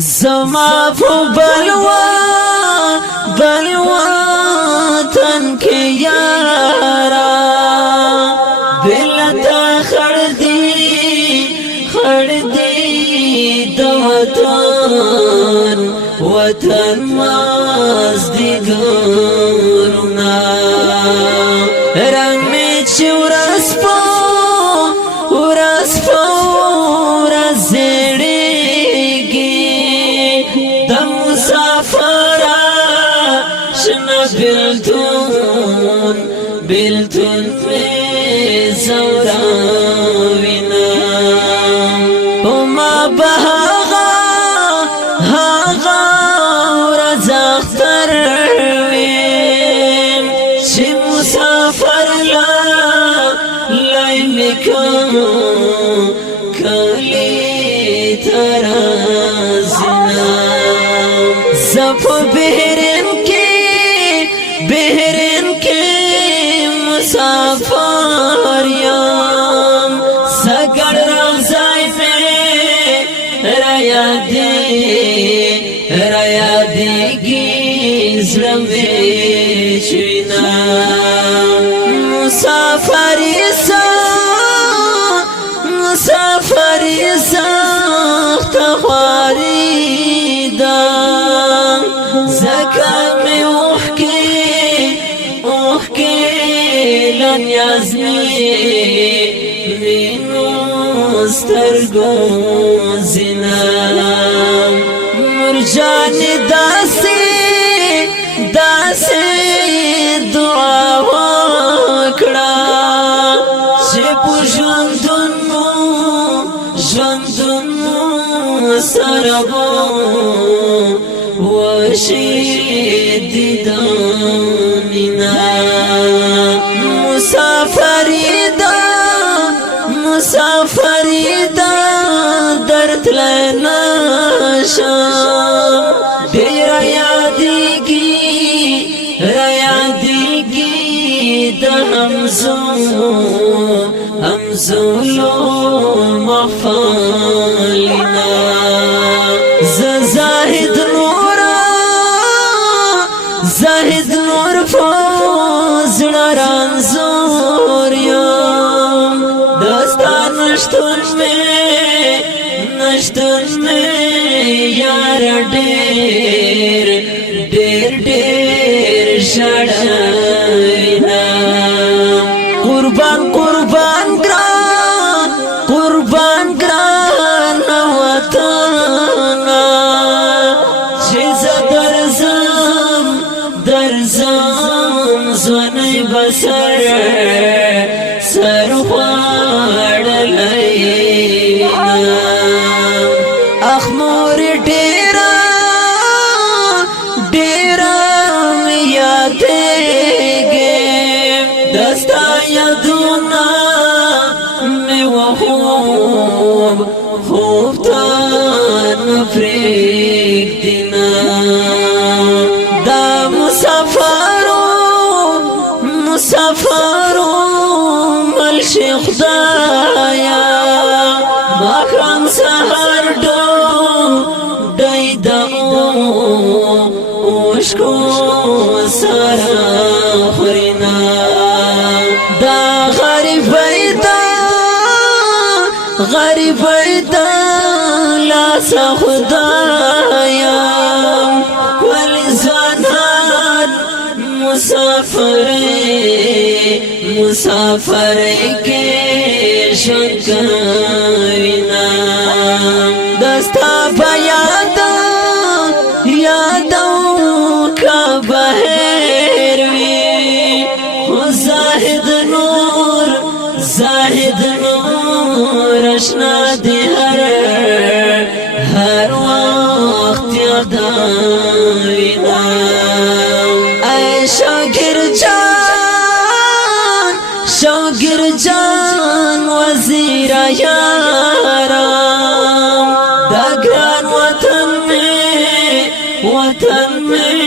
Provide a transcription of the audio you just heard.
زما په بلوا تن کې یارا بلتا خړ دی د وطن مازدیګرونه رنګ می چې ورځ په ورځ زیړیږي د مسافر شنه بیلتون می زوراوینا په ما به هغه ورځ اختر ویم چې مسافر لای می کلی ترازنا زپ بهرین کې مسافر یم سګړ راځي را یادېږي زړه مې شوینا مسافر سخت خواری دا زکا میں اوخکی لن یازمی مینو سترگو زنا مرجان داسی دعا وکڑا چپو ژوندون سربو وشید دیدانینا مسافری دا درد لنشم دیر یادیگی دا همزولو مغفالنا زاهد نور فوزن رانزور یم دستان نشتن میں یار دیر شڑینا قربان گران وطنا چیز درزم زونی بسر خوار لینا اخمور ڈیرا یادیگی دستا یادونا میں خوب تان فریق دینا دا مسافرو ملش خدایا ماخام سهر دایدا اوشکو سارا خرینا دا غریب ایدا لاسا خدایا ولی زنان مسافر کے شکاوینا دستا یادو کا بہر وی زاہد نور اشنا دی ہر وقت یاداوینا اے شاگر جان وزیر یارام دا گران وطن میں